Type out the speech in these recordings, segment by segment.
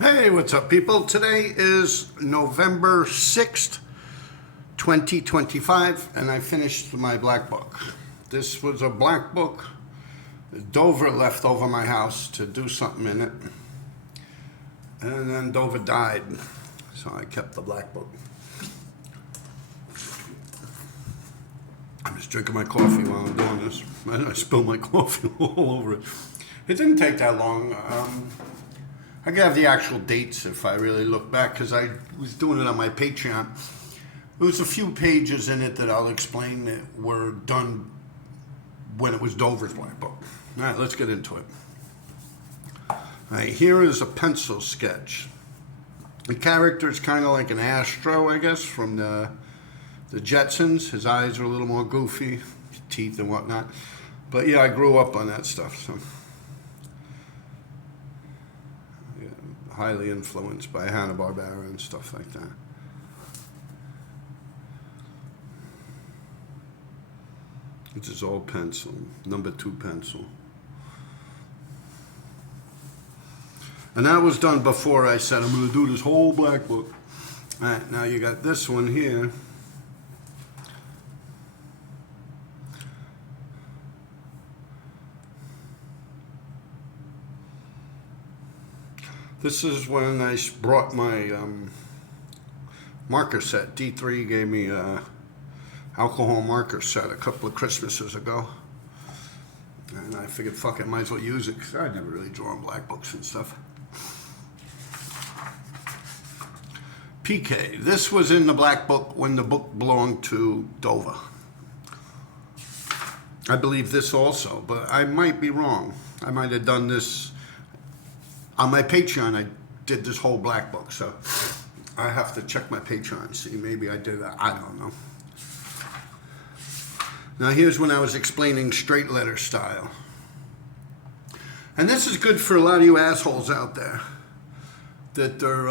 Hey, what's up, people? Today is November 6th, 2025, and I finished my black book. This was a black book Dover left over my house to do something in it, and then Dover died, so I kept the black book. I'm just drinking my coffee while I'm doing this, and I spilled my coffee all over it. It didn't take that long. I could have the actual dates if I really look back, because I was doing it on my Patreon. There was a few pages in it that I'll explain that were done when it was Dover's black book. All right, let's get into it. All right, here is a pencil sketch. The character is kind of like an Astro, I guess, from the Jetsons. His eyes are a little more goofy, teeth and whatnot. But yeah, I grew up on that stuff, so. Highly influenced by Hanna-Barbera and stuff like that. This is all pencil, number 2 pencil. And that was done before I said I'm going to do this whole black book. All right, now you got this one here. This is when I brought my marker set. D3 gave me an alcohol marker set a couple of Christmases ago. And I figured, fuck it, might as well use it, because I'd never really drawn black books and stuff. PK. This was in the black book when the book belonged to Dover. I believe this also, but I might be wrong. I might have done this. On my Patreon, I did this whole black book, so I have to check my Patreon and see. Maybe I did that. I don't know. Now, here's when I was explaining straight letter style. And this is good for a lot of you assholes out there that are,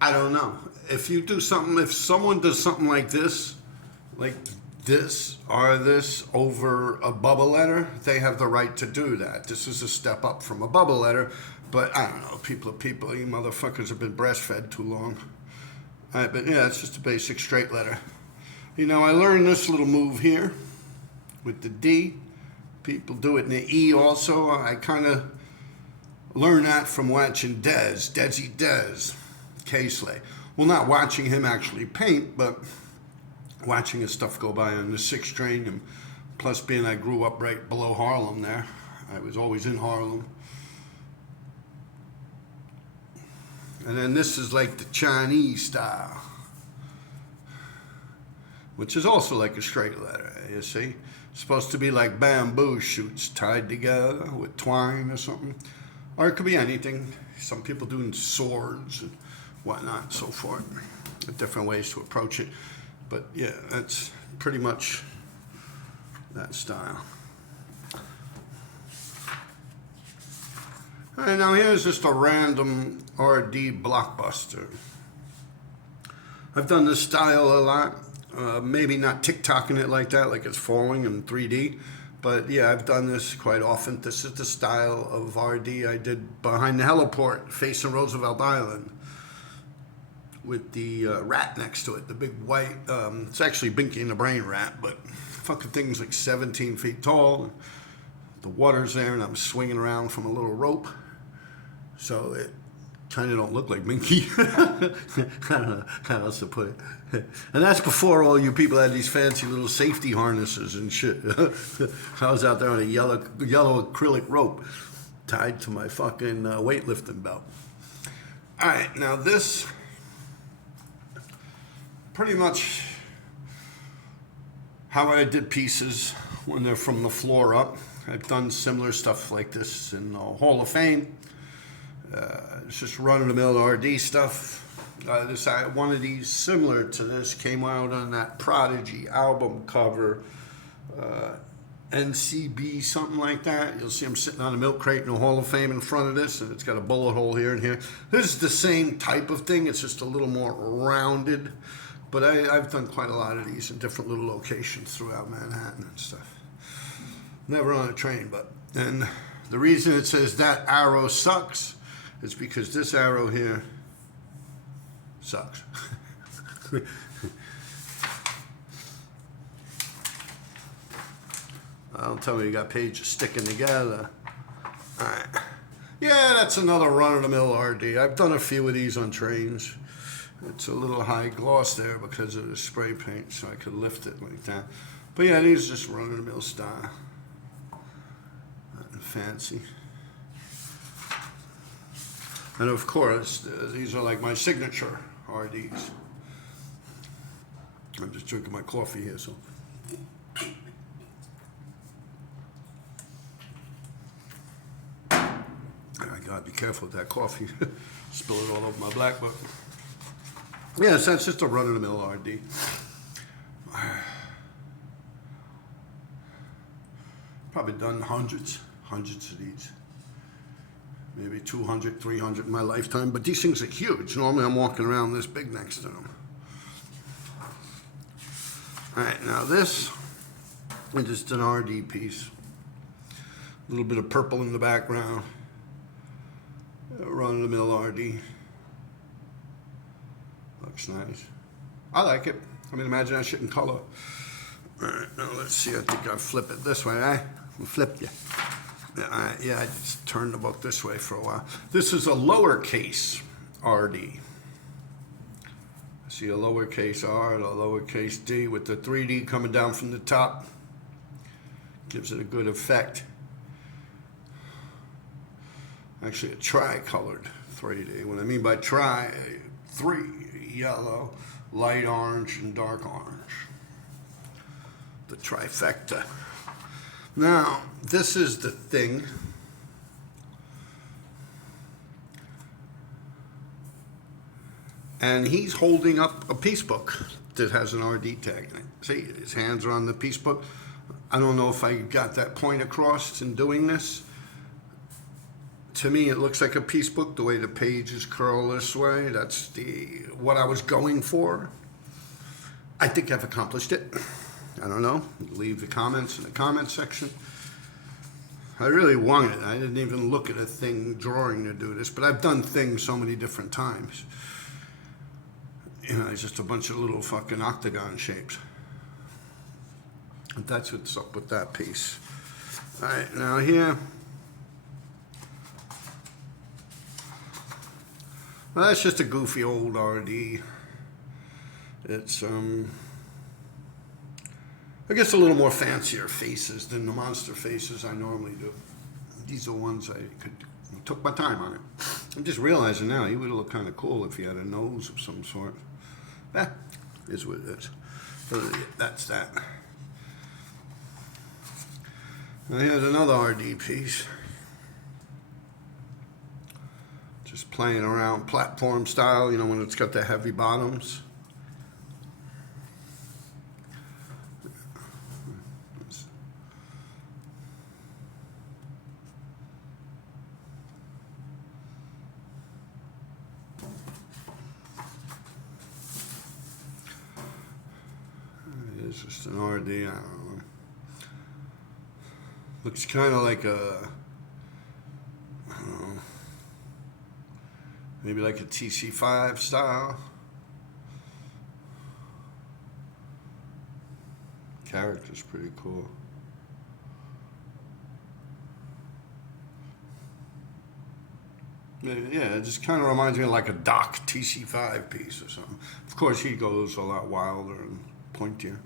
I don't know. If you do something, if someone does something like this or this over a bubble letter, they have the right to do that. This is a step up from a bubble letter, but I don't know, people are people. You motherfuckers have been breastfed too long. All right, but yeah, it's just a basic straight letter. You know, I learned this little move here with the D. People do it in the E also. I kind of learned that from watching Desi Casely. Well, not watching him actually paint, but watching his stuff go by on the 6th train, and plus being I grew up right below Harlem there. I was always in Harlem. And then this is like the Chinese style, which is also like a straight letter, you see. It's supposed to be like bamboo shoots tied together with twine or something. Or it could be anything. Some people doing swords and whatnot and so forth. Different ways to approach it. But yeah, that's pretty much that style. All right, now here's just a random RD blockbuster. I've done this style a lot. Maybe not TikToking it like that, like it's falling in 3D. But yeah, I've done this quite often. This is the style of RD I did behind the heliport facing Roosevelt Island, with the rat next to it, the big white, it's actually Binky and the Brain rat, but fucking thing's like 17 feet tall. The water's there, and I'm swinging around from a little rope, so it kind of don't look like Binky. I don't know how else to put it. And that's before all you people had these fancy little safety harnesses and shit. I was out there on a yellow acrylic rope tied to my fucking weightlifting belt. All right, now this, pretty much how I did pieces when they're from the floor up. I've done similar stuff like this in the Hall of Fame. It's just run-of-the-mill RD stuff. One of these similar to this came out on that Prodigy album cover, NCB, something like that. You'll see him sitting on a milk crate in the Hall of Fame in front of this, and it's got a bullet hole here and here. This is the same type of thing. It's just a little more rounded. But I've done quite a lot of these in different little locations throughout Manhattan and stuff. Never on a train, but. And The reason it says that arrow sucks is because this arrow here sucks. Don't tell me you got pages sticking together. All right. Yeah, that's another run-of-the-mill RD. I've done a few of these on trains. It's a little high gloss there because of the spray paint, so I could lift it like that. But yeah, these are just run-of-the-mill style. Nothing fancy. And of course, these are like my signature RDs. I'm just drinking my coffee here, so. I gotta be careful with that coffee. Spill it all over my black book. Yes, that's just a run-of-the-mill RD. Probably done hundreds of these. Maybe 200, 300 in my lifetime, but these things are huge. Normally I'm walking around this big next to them. All right, now this is just an RD piece. A little bit of purple in the background. Run-of-the-mill RD. Looks nice. I like it. I mean, imagine that shit in color. All right, now let's see. I think I'll flip it this way, eh? We'll flip you. Yeah, I just turned the book this way for a while. This is a lowercase RD. See a lowercase R and a lowercase D with the 3D coming down from the top. Gives it a good effect. Actually, a tri-colored 3D. What I mean by tri, 3, yellow, light orange, and dark orange. The trifecta. Now, this is the thing. And he's holding up a piece book that has an RD tag in it. See, his hands are on the piece book. I don't know if I got that point across in doing this. To me, it looks like a piece book, the way the pages curl this way. That's what I was going for. I think I've accomplished it. I don't know. Leave the comments in the comment section. I really won it. I didn't even look at a thing drawing to do this, but I've done things so many different times. You know, it's just a bunch of little fucking octagon shapes. And that's what's up with that piece. All right, now here. Well, that's just a goofy old RD. It's, I guess a little more fancier faces than the monster faces I normally do. These are ones I took my time on it. I'm just realizing now, he would have looked kind of cool if he had a nose of some sort. Is what it is. So that's that. Now here's another RD piece. Just playing around platform style, you know, when it's got the heavy bottoms. It's just an RD, I don't know. Looks kind of like a, I don't know, maybe like a TC5 style. Character's pretty cool. Yeah, it just kind of reminds me of like a Doc TC5 piece or something. Of course, he goes a lot wilder and pointier.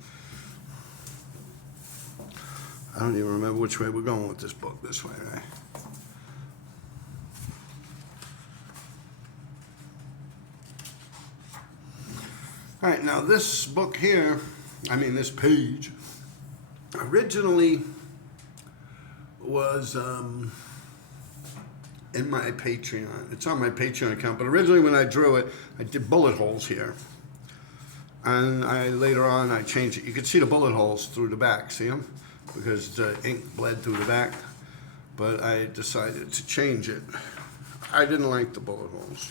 I don't even remember which way we're going with this book. This way, right? All right, now this book here, this page, originally was in my Patreon. It's on my Patreon account, but originally when I drew it, I did bullet holes here. And later on, I changed it. You can see the bullet holes through the back, see them? Because the ink bled through the back. But I decided to change it. I didn't like the bullet holes.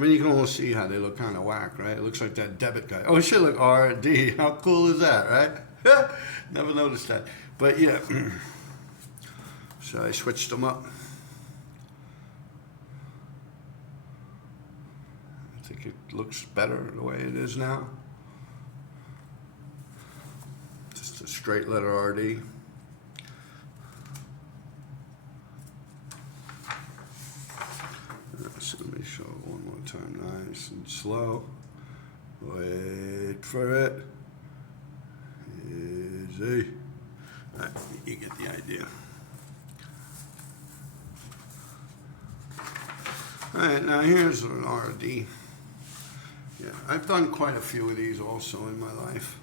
You can almost see how they look kind of whack, right? It looks like that debit guy. Oh, it should look R&D. How cool is that, right? Never noticed that. But yeah. So I switched them up. I think it looks better the way it is now. Just a straight letter RD. So let me show it one more time, nice and slow. Wait for it. Easy. All right, you get the idea. All right, now here's an RD. Yeah, I've done quite a few of these also in my life.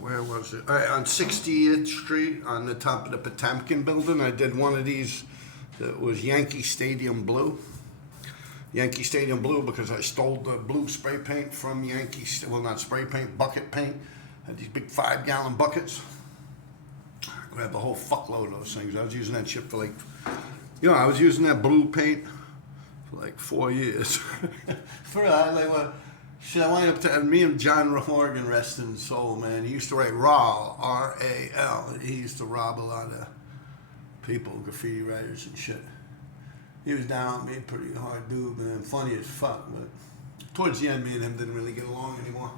Where was it? On 60th Street, on the top of the Potemkin building, I did one of these that was Yankee Stadium blue. Yankee Stadium blue because I stole the blue spray paint from Yankee, well, not spray paint, bucket paint. I had these big 5-gallon buckets. I grabbed a whole fuckload of those things. I was using that shit for I was using that blue paint for like 4 years. Shit, I wind up to, and me and John Horgan, rest in soul, man. He used to write RAL, R-A-L. He used to rob a lot of people, graffiti writers and shit. He was down on me, pretty hard dude, man. Funny as fuck, but towards the end, me and him didn't really get along anymore.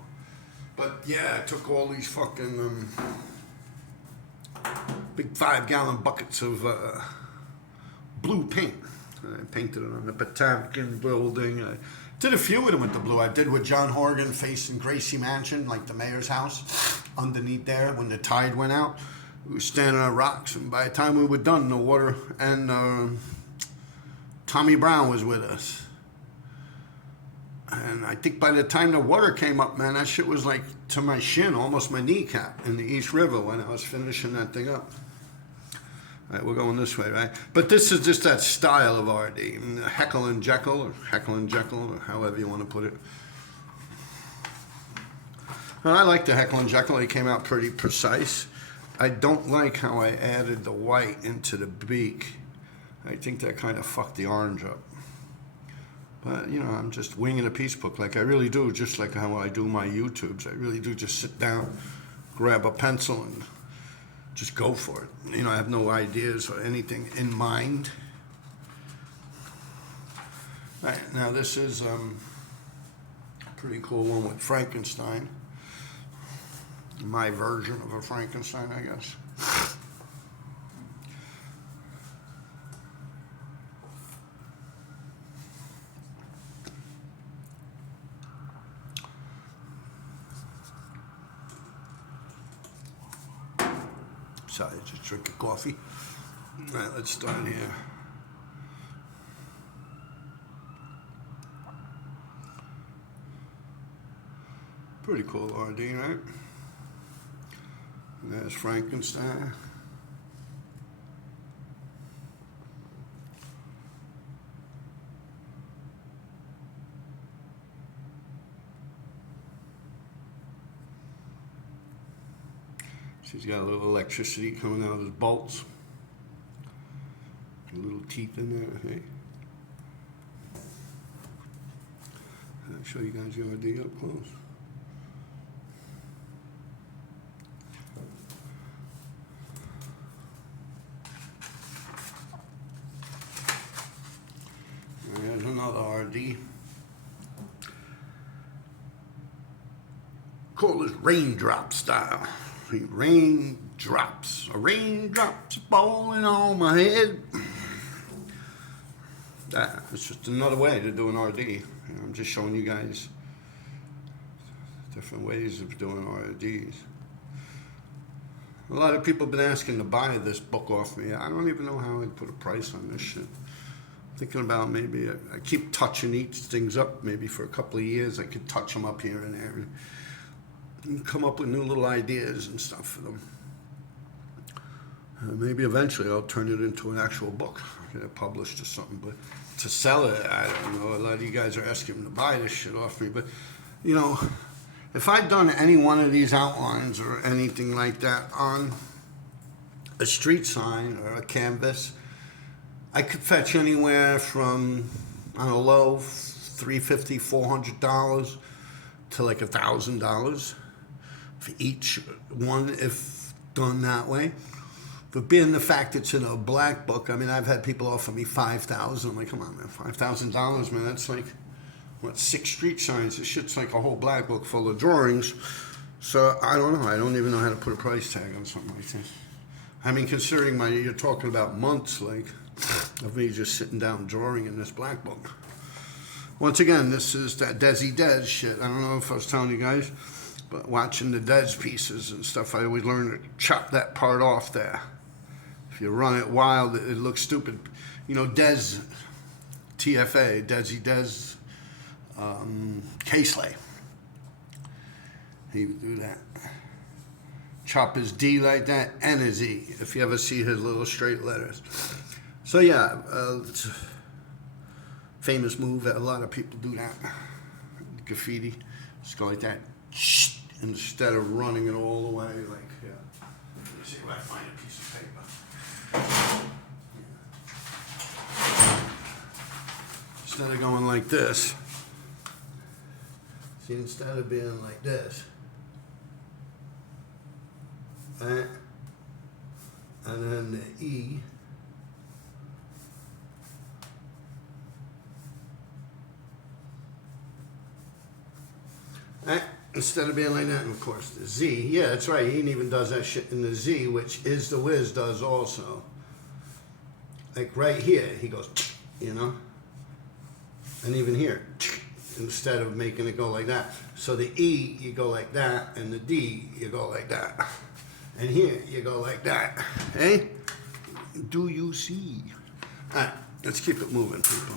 But yeah, I took all these fucking big 5-gallon buckets of blue paint. And I painted it on the Potemkin building. I did a few of them with the blue. I did with John Horgan facing Gracie Mansion, like the mayor's house, underneath there when the tide went out. We were standing on rocks, and by the time we were done, the water, and Tommy Brown was with us. And I think by the time the water came up, man, that shit was like to my shin, almost my kneecap in the East River when I was finishing that thing up. All right, we're going this way, right? But this is just that style of RD. Heckle and Jekyll, or however you want to put it. And I like the Heckle and Jekyll. He came out pretty precise. I don't like how I added the white into the beak. I think that kind of fucked the orange up. But, I'm just winging a piece book like I really do, just like how I do my YouTubes. I really do just sit down, grab a pencil, and just go for it. I have no ideas or anything in mind. All right, now this is a pretty cool one with Frankenstein. My version of a Frankenstein, I guess. Sorry, just drinking coffee. All right, let's start here. Pretty cool RD, right? And there's Frankenstein. She's got a little electricity coming out of his bolts. Little teeth in there, hey. I'll show you guys the RD up close. There's another RD. Call this raindrop style. Raindrops, raindrops falling on my head. It's just another way to do an RD. I'm just showing you guys different ways of doing RDs. A lot of people have been asking to buy this book off me. I don't even know how I'd put a price on this shit. Thinking about maybe I keep touching each things up. Maybe for a couple of years I could touch them up here and there. And come up with new little ideas and stuff for them. Maybe eventually I'll turn it into an actual book, get it published or something. But to sell it, I don't know. A lot of you guys are asking to buy this shit off me. But, if I'd done any one of these outlines or anything like that on a street sign or a canvas, I could fetch anywhere from, on a low, $350, $400 to like $1,000. for each one if done that way. But being the fact it's in a black book, I mean, I've had people offer me $5,000. I'm like, come on, man, $5,000, man. That's like, what, 6 street signs? This shit's like a whole black book full of drawings. So I don't know. I don't even know how to put a price tag on something like this. I mean, considering you're talking about months, like, of me just sitting down drawing in this black book. Once again, this is that Desi Des shit. I don't know if I was telling you guys, but watching the Des pieces and stuff, I always learned to chop that part off there. If you run it wild, it looks stupid. You know, Des, TFA, Desi Des, Caseley. He would do that. Chop his D like that and his E, if you ever see his little straight letters. So yeah, it's a famous move that a lot of people do that. Graffiti, just go like that, instead of running it all the way, like, yeah. Let me see if I find a piece of paper. Instead of going like this, see, instead of being like this, and then the E, instead of being like that, and of course the Z, yeah, that's right, he even does that shit in the Z, which Is the Wiz does also. Like right here, he goes, you know, and even here, instead of making it go like that. So the E, you go like that, and the D, you go like that. And here, you go like that. Hey? Do you see? All right, let's keep it moving, people.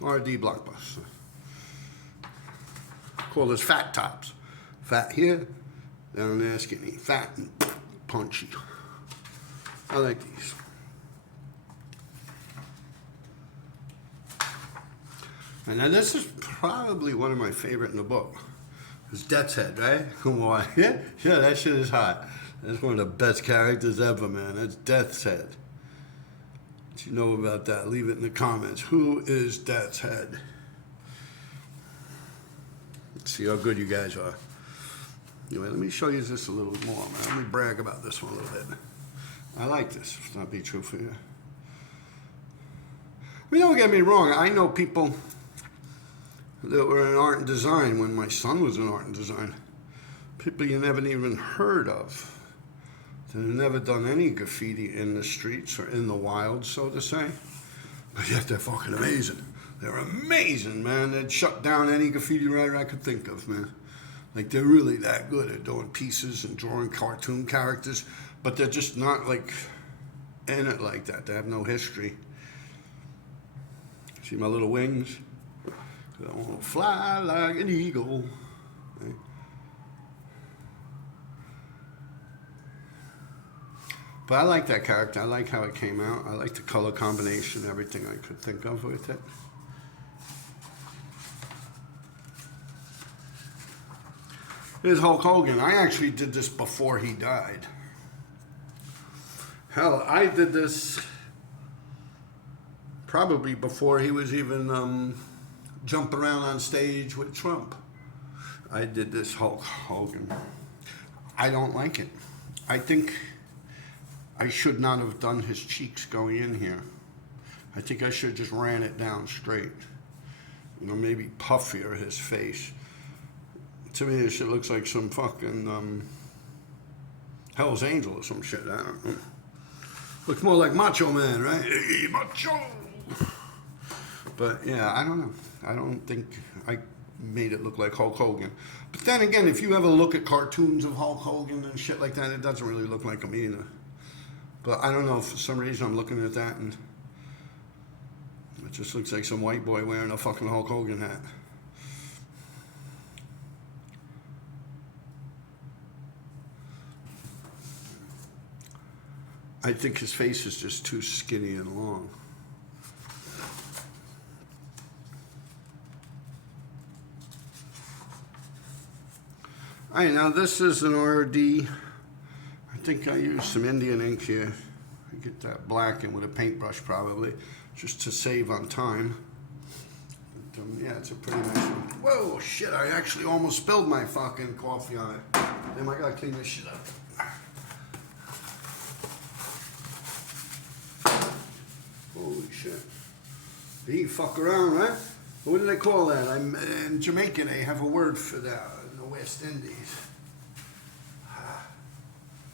RD Blockbuster. Call this fat tops. Fat here, down there, skinny. Fat and punchy. I like these. And now this is probably one of my favorite in the book. It's Death's Head, right? Why? Yeah, that shit is hot. That's one of the best characters ever, man. That's Death's Head. What you know about that? Leave it in the comments. Who is Death's Head? Let's see how good you guys are. Anyway, let me show you this a little more, man. Let me brag about this one a little bit. I like this, if not be true for you. I mean, don't get me wrong. I know people that were in art and design when my son was in art and design. People you never even heard of. They've never done any graffiti in the streets or in the wild, so to say. But yet they're fucking amazing. They're amazing, man. They'd shut down any graffiti writer I could think of, man. Like, they're really that good at doing pieces and drawing cartoon characters, but they're just not, like, in it like that. They have no history. See my little wings? I want to fly like an eagle. Okay. But I like that character. I like how it came out. I like the color combination, everything I could think of with it. Here's Hulk Hogan. I actually did this before he died. Hell, I did this probably before he was even jumping around on stage with Trump. I did this Hulk Hogan. I don't like it. I think I should not have done his cheeks going in here. I think I should have just ran it down straight. You know, maybe puffier his face. To me, this shit looks like some fucking Hell's Angel or some shit. I don't know. Looks more like Macho Man, right? Hey, Macho! But yeah, I don't know. I don't think I made it look like Hulk Hogan. But then again, if you ever look at cartoons of Hulk Hogan and shit like that, it doesn't really look like him either. But I don't know, for some reason I'm looking at that and it just looks like some white boy wearing a fucking Hulk Hogan hat. I think his face is just too skinny and long. All right, now this is an RD. I think I used some Indian ink here. I get that black in with a paintbrush probably, just to save on time. yeah, it's a pretty nice one. Whoa, shit, I actually almost spilled my fucking coffee on it. Damn, I gotta clean this shit up. Holy shit. You fuck around, right? What do they call that? I'm in Jamaica, they have a word for that in the West Indies.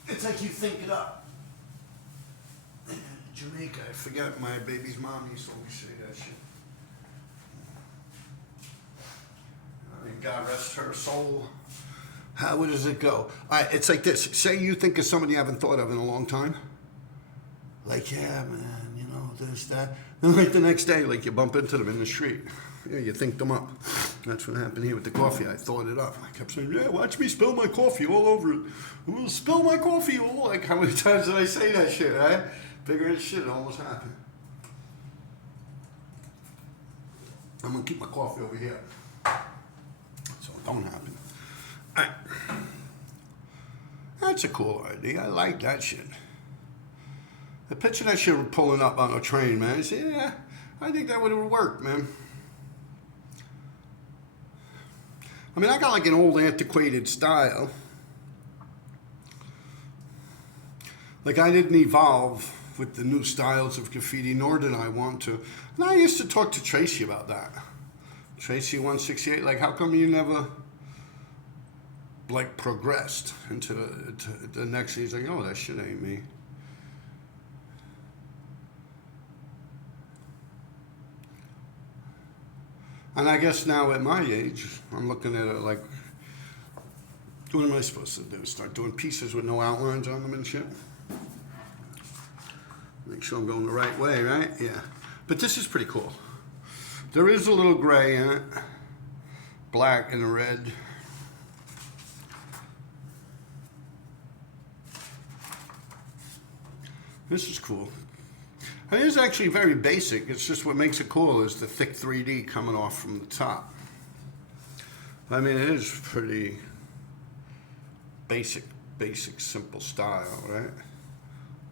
It's like you think it up. In Jamaica, I forget, my baby's mom used to always say that shit. God rest her soul. How does it go? It's like this. Say you think of somebody you haven't thought of in a long time. Like, yeah, man, you know, this, that. And like the next day, like you bump into them in the street. Yeah, you think them up. That's what happened here with the coffee. I thought it up. I kept saying, yeah, watch me spill my coffee all over it. I'm gonna spill my coffee all. Like, how many times did I say that shit, right? Bigger than shit, it almost happened. I'm gonna keep my coffee over here. So it don't happen. All right. That's a cool idea. I like that shit. I picture that shit pulling up on a train, man. I say, yeah, I think that would have worked, man. I mean, I got like an old antiquated style. Like I didn't evolve with the new styles of graffiti, nor did I want to. And I used to talk to Tracy about that. Tracy 168, like how come you never like progressed into the next? He's like, oh, that shit ain't me. And I guess now at my age, I'm looking at it like, what am I supposed to do? Start doing pieces with no outlines on them and shit? Make sure I'm going the right way, right? Yeah. But this is pretty cool. There is a little gray in it. Black and a red. This is cool. It is actually very basic. It's just what makes it cool is the thick 3D coming off from the top. I mean, it is pretty basic, simple style, right?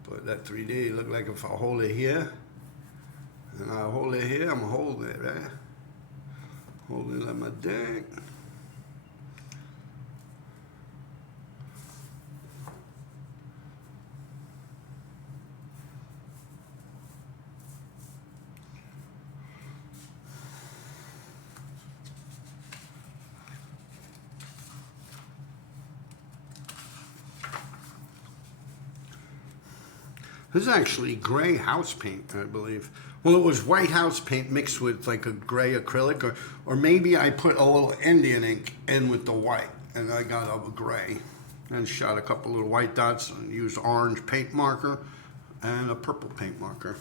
But that 3D look like if I hold it here, and I hold it here, I'm gonna hold it, right? Hold it like my dick. This is actually gray house paint, I believe. Well, it was white house paint mixed with like a gray acrylic, or maybe I put a little Indian ink in with the white, and I got a gray. And shot a couple little white dots and used orange paint marker and a purple paint marker.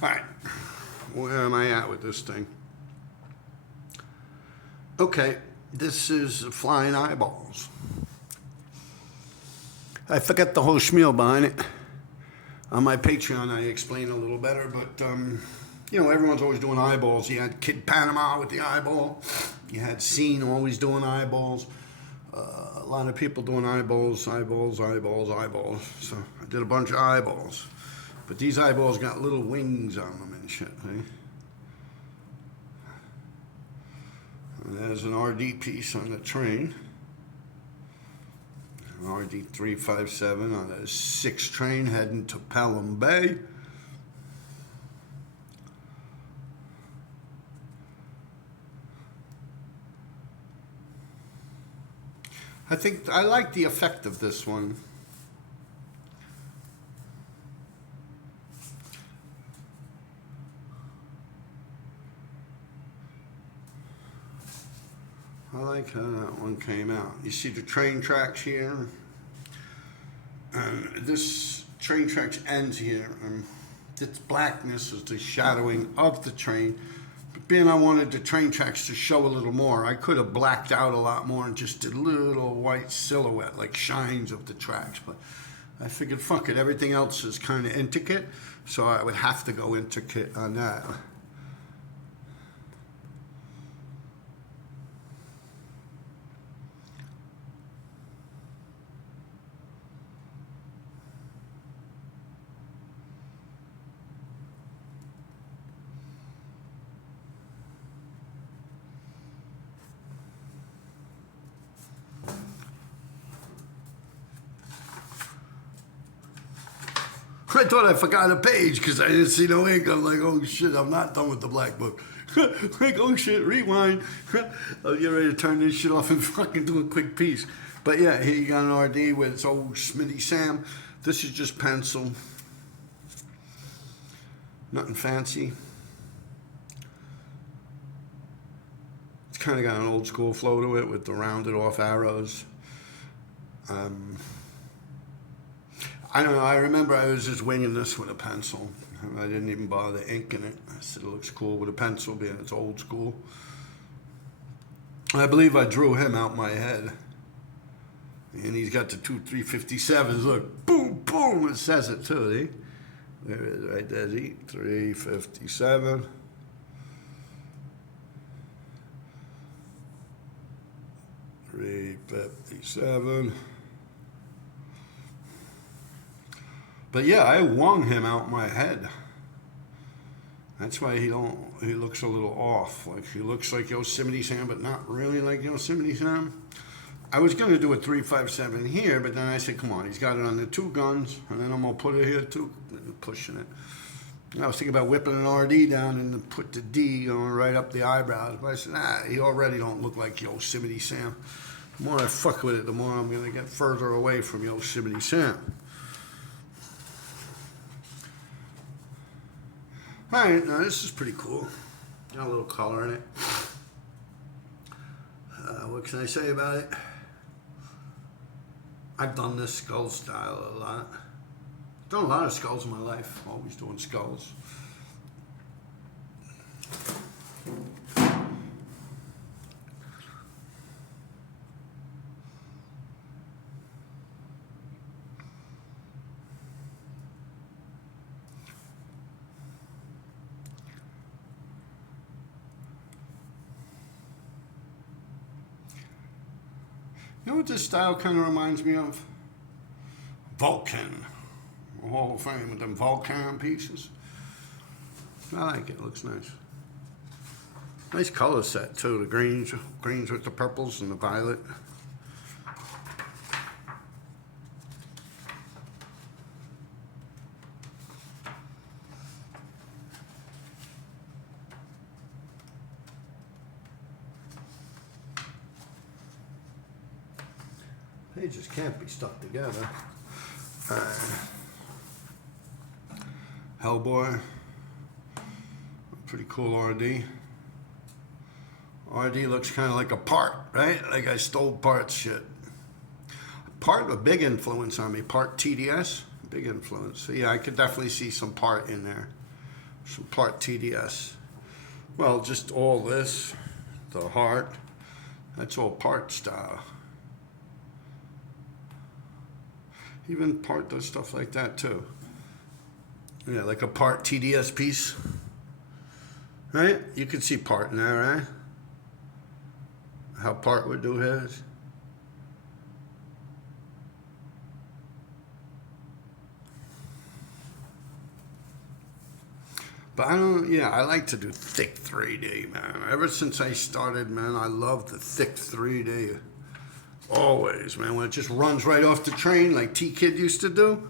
All right, where am I at with this thing? Okay. This is flying eyeballs. I forget the whole schmeal behind it. On my Patreon, I explain a little better, but you know, everyone's always doing eyeballs. You had Kid Panama with the eyeball. You had Scene always doing eyeballs. A lot of people doing eyeballs. So I did a bunch of eyeballs. But these eyeballs got little wings on them and shit, right? There's an RD piece on the train. An RD 357 on a 6 train heading to Pelham Bay. I think I like the effect of this one. I like how that one came out. You see the train tracks here? And this train tracks ends here. And this blackness is the shadowing of the train. But being I wanted the train tracks to show a little more, I could have blacked out a lot more and just did little white silhouette, like shines of the tracks. But I figured, fuck it, everything else is kind of intricate, so I would have to go intricate on that. I thought I forgot a page because I didn't see no ink. I'm like, oh shit, I'm not done with the black book. Like, oh shit, rewind. I'll get ready to turn this shit off and fucking do a quick piece. But yeah, here you got an RD with its old Smitty Sam. This is just pencil. Nothing fancy. It's kind of got an old school flow to it with the rounded off arrows. I don't know, I remember I was just winging this with a pencil. I didn't even bother inking it. I said it looks cool with a pencil, being it's old school. I believe I drew him out my head. And he's got the two 357s. Look, boom, boom, it says it too, see? There it is, right there, see? 357. $357. But yeah, I wung him out my head. That's why he looks a little off. Like he looks like Yosemite Sam, but not really like Yosemite Sam. I was gonna do a 357 here, but then I said, come on, he's got it on the two guns, and then I'm gonna put it here too, pushing it. And I was thinking about whipping an RD down and put the D right up the eyebrows, but I said, nah, he already don't look like Yosemite Sam. The more I fuck with it, the more I'm gonna get further away from Yosemite Sam. Alright, now this is pretty cool. Got a little color in it. What can I say about it? I've done this skull style a lot. Done a lot of skulls in my life. Always doing skulls. You know what this style kind of reminds me of? Vulcan. Hall of Fame with them Vulcan pieces. I like it. It looks nice. Nice color set too. The greens with the purples and the violet. Pages can't be stuck together. Hellboy. Pretty cool RD. RD looks kind of like a part, right? Like I stole parts shit. Part, a big influence on me. Part TDS, big influence. So yeah, I could definitely see some part in there. Some part TDS. Well, just all this, the heart, that's all part style. Even part does stuff like that too. Yeah, like a part TDS piece. Right? You can see part in there, right? How part would do his. But I don't, yeah, I like to do thick 3D, man. Ever since I started, man, I love the thick 3D. Always, man, when it just runs right off the train like T-Kid used to do.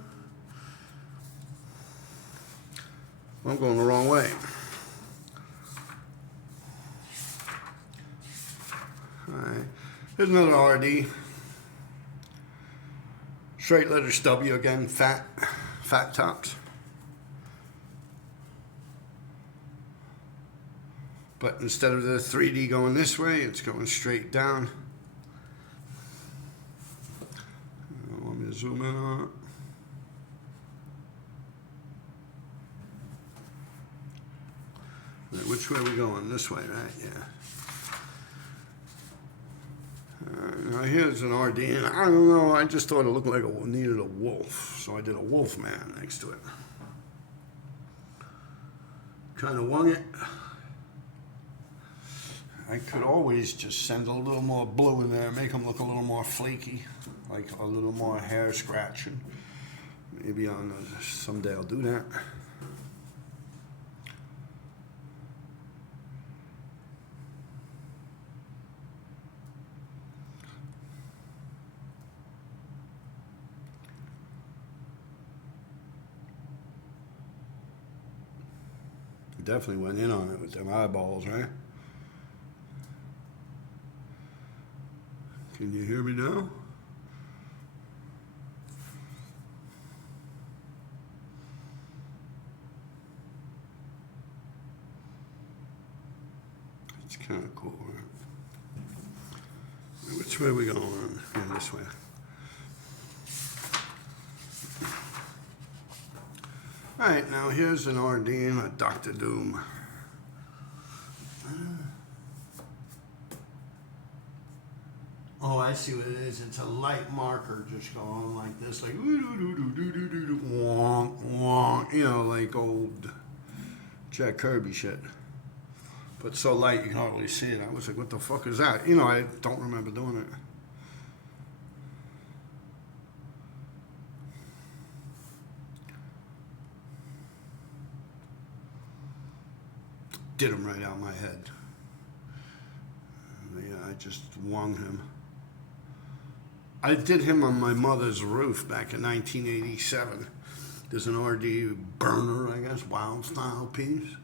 I'm going the wrong way. All right, here's another RD. Straight letter W again, fat tops. But instead of the 3D going this way, it's going straight down. Let me zoom in on it. Right, which way are we going? This way, right? Yeah. Now here's an RD, and I don't know, I just thought it looked like it needed a wolf, so I did a wolf man next to it. Kind of wung it. I could always just send a little more blue in there, make them look a little more flaky, like a little more hair scratching. Maybe someday I'll do that. Definitely went in on it with them eyeballs, right? Can you hear me now? It's kind of cool, right? Which way are we going? Yeah, this way. All right, now here's an RD and a Dr. Doom. Oh, I see what it is. It's a light marker just going like this, like wonk, wonk, you know, like old Jack Kirby shit. But so light you can hardly see it. I was like, what the fuck is that? You know, I don't remember doing it. Did him right out of my head. Yeah, I just won him. I did him on my mother's roof back in 1987. There's an RD burner, I guess, wild style piece.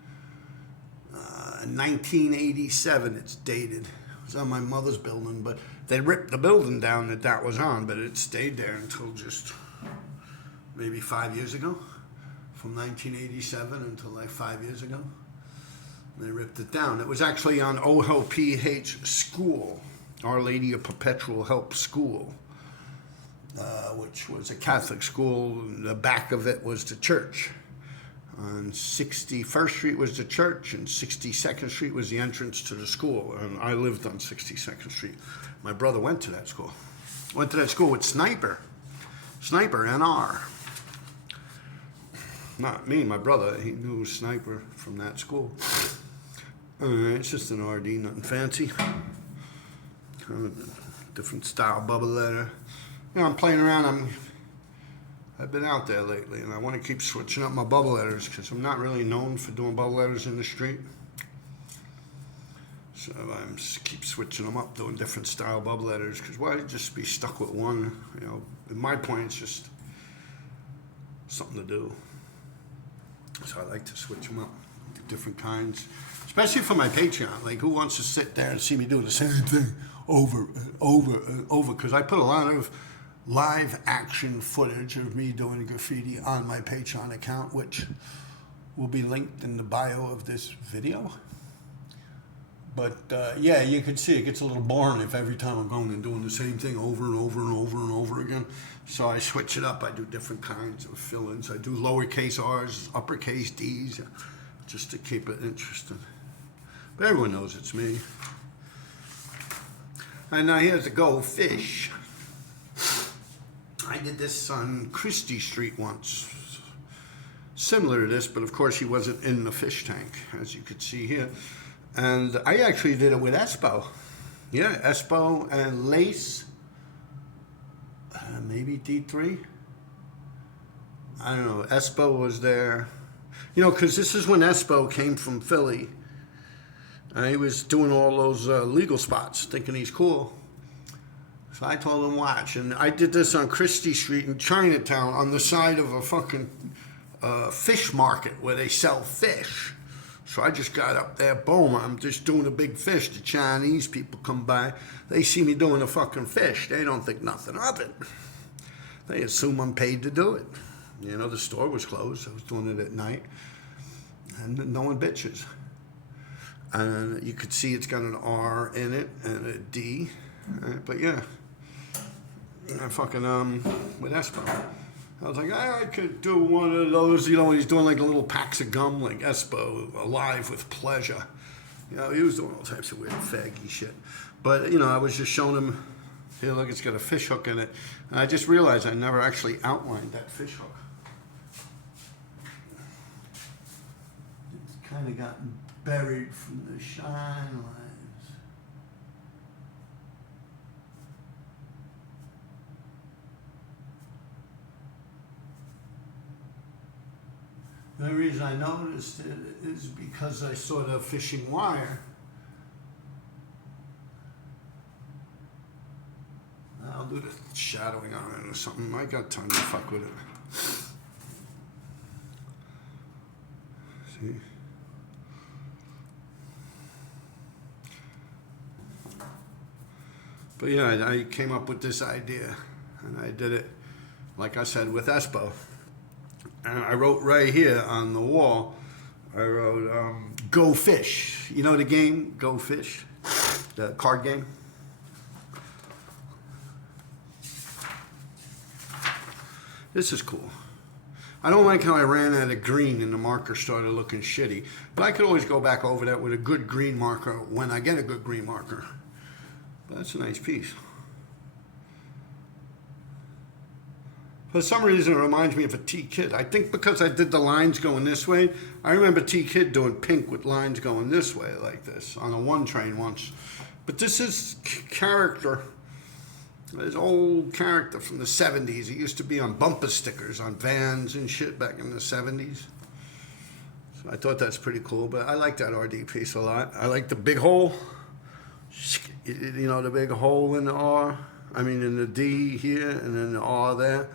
1987, it's dated. It was on my mother's building, but they ripped the building down that was on, but it stayed there until just maybe 5 years ago. From 1987 until like 5 years ago. They ripped it down. It was actually on OLPH School, Our Lady of Perpetual Help School, which was a Catholic school. The back of it was the church. On 61st Street was the church, and 62nd Street was the entrance to the school. And I lived on 62nd Street. My brother went to that school. Went to that school with Sniper NR. Not me, my brother. He knew Sniper from that school. It's just an RD, nothing fancy. Kind of different style bubble letter. You know, I'm playing around. I've been out there lately, and I want to keep switching up my bubble letters because I'm not really known for doing bubble letters in the street. So I'm just keep switching them up, doing different style bubble letters. Because why just be stuck with one? You know, at my point, it's just something to do. So I like to switch them up, do different kinds. Especially for my Patreon. Like, who wants to sit there and see me do the same thing over and over and over? Because I put a lot of live action footage of me doing graffiti on my Patreon account, which will be linked in the bio of this video. But, yeah, you can see it gets a little boring if every time I'm going and doing the same thing over and over and over and over again. So I switch it up. I do different kinds of fill-ins. I do lowercase R's, uppercase D's, just to keep it interesting. But everyone knows it's me. And now here's the Go Fish. I did this on Christie Street once. Similar to this, but of course he wasn't in the fish tank, as you could see here. And I actually did it with Espo. Yeah, Espo and Lace. Maybe D3. I don't know. Espo was there. You know, because this is when Espo came from Philly. He was doing all those legal spots, thinking he's cool. So I told him, watch. And I did this on Christie Street in Chinatown on the side of a fucking fish market where they sell fish. So I just got up there, boom, I'm just doing a big fish. The Chinese people come by. They see me doing a fucking fish. They don't think nothing of it. They assume I'm paid to do it. You know, the store was closed. I was doing it at night. And no one bitches. And you could see it's got an R in it and a D. But yeah, I fucking, with Espo. I was like, I could do one of those, you know, he's doing like a little packs of gum, like Espo, Alive with Pleasure. You know, he was doing all types of weird faggy shit. But, you know, I was just showing him, here, look, it's got a fish hook in it. And I just realized I never actually outlined that fish hook. It's kind of gotten buried from the shine lines. The reason I noticed it is because I saw the fishing wire. I'll do the shadowing on it or something. I got time to fuck with it. See? But yeah, I came up with this idea, and I did it, like I said, with Espo. And I wrote right here on the wall, I wrote, Go Fish. You know the game, Go Fish? The card game? This is cool. I don't like how I ran out of green and the marker started looking shitty. But I could always go back over that with a good green marker when I get a good green marker. But that's a nice piece. For some reason, it reminds me of a T-Kid. I think because I did the lines going this way. I remember T-Kid doing pink with lines going this way like this on a one train once. But this is character. This old character from the 70s. It used to be on bumper stickers on vans and shit back in the 70s. So I thought that's pretty cool. But I like that RD piece a lot. I like the big hole. You know, the big hole in the R. I mean, in the D here and then the R there.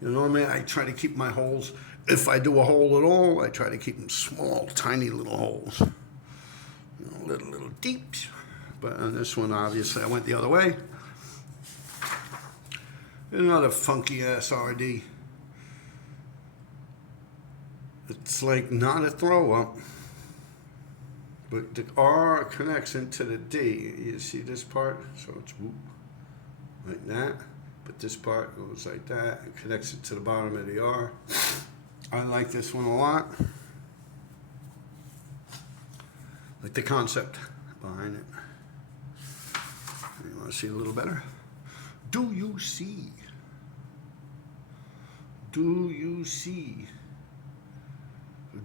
You know what I mean? I try to keep my holes, if I do a hole at all, I try to keep them small, tiny little holes. You know, little deeps. But on this one, obviously, I went the other way. Another funky ass RD. It's like not a throw up. But the R connects into the D. You see this part? So it's whoop, like that. But this part goes like that. It connects it to the bottom of the R. I like this one a lot. Like the concept behind it. You want to see a little better? Do you see? Do you see?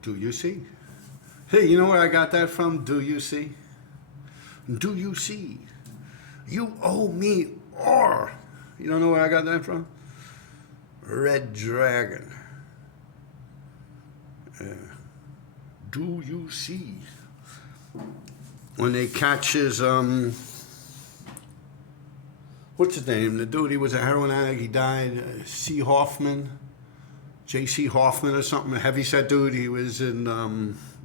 Do you see? Hey, you know where I got that from? Do you see? Do you see? You owe me or. You don't know where I got that from? Red Dragon. Do you see? When they catch his, what's his name? The dude, he was a heroin addict, he died. C. Hoffman. J.C. Hoffman or something. A heavyset dude. He was in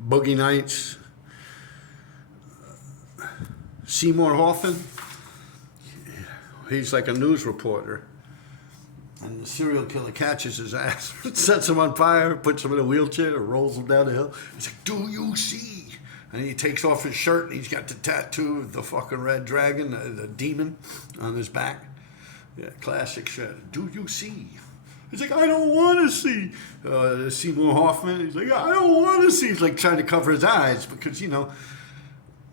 Boogie Nights. Seymour Hoffman. He's like a news reporter. And the serial killer catches his ass, sets him on fire, puts him in a wheelchair, rolls him down the hill. He's like, do you see? And he takes off his shirt and he's got the tattoo of the fucking red dragon, the demon, on his back. Yeah, classic shit. Do you see? He's like, I don't want to see. Seymour Hoffman, he's like, I don't want to see. He's like trying to cover his eyes because, you know,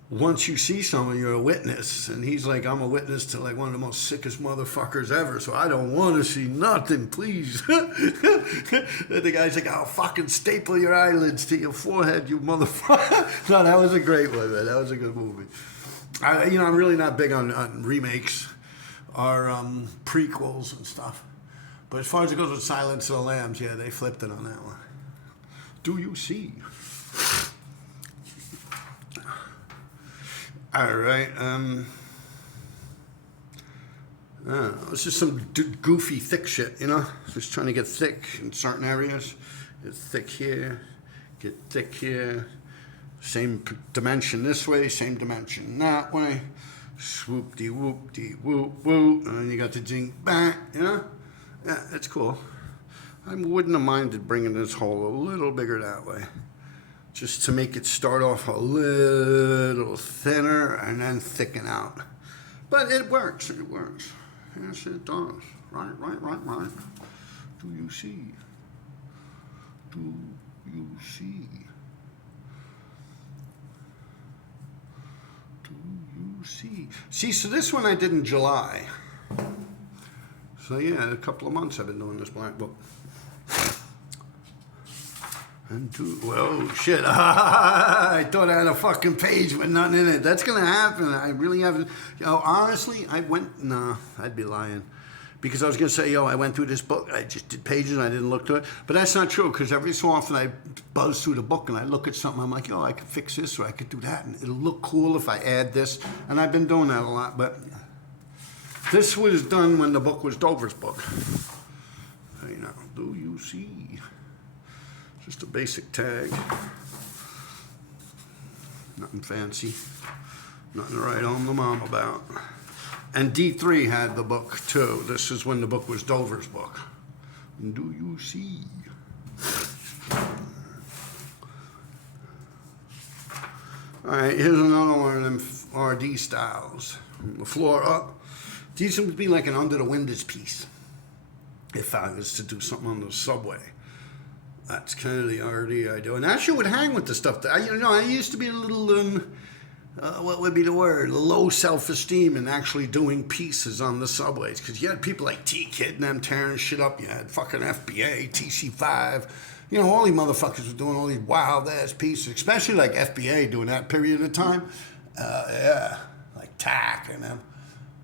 once you see someone, you're a witness. And he's like, I'm a witness to like one of the most sickest motherfuckers ever, so I don't want to see nothing, please. And the guy's like, I'll fucking staple your eyelids to your forehead, you motherfucker. No, that was a great one, man. That was a good movie. I'm really not big on remakes or prequels and stuff. But as far as it goes with Silence of the Lambs, yeah, they flipped it on that one. Do you see? All right. It's just some goofy, thick shit, you know? Just trying to get thick in certain areas. Get thick here, get thick here. Same dimension this way, same dimension that way. Swoop-de-whoop-de-whoop-whoop. And then you got the jing back, you know? Yeah, it's cool. I wouldn't have minded bringing this hole a little bigger that way. Just to make it start off a little thinner and then thicken out. But it works, it works. Yes, it does. Right. Do you see? Do you see? Do you see? See, so this one I did in July. So yeah, a couple of months I've been doing this black book. And well, shit. I thought I had a fucking page with nothing in it. That's going to happen. I really haven't. Honestly, I'd be lying. Because I was going to say, I went through this book. I just did pages and I didn't look through it. But that's not true because every so often I buzz through the book and I look at something. I'm like, I could fix this or I could do that. And it'll look cool if I add this. And I've been doing that a lot. But this was done when the book was Dover's book. Hey, now, do you see? Just a basic tag. Nothing fancy. Nothing to write home to mom about. And D3 had the book too. This is when the book was Dover's book. Do you see? All right, here's another one of them RD styles. From the floor up. These would be like an under the windows piece if I was to do something on the subway. That's kind of the RD I do. And that shit would hang with the stuff that I used to be a little, what would be the word? Low self-esteem in actually doing pieces on the subways. Because you had people like T-Kid and them tearing shit up. You had fucking FBA, TC5. All these motherfuckers were doing all these wild-ass pieces, especially like FBA during that period of time. Yeah, like Tack and them.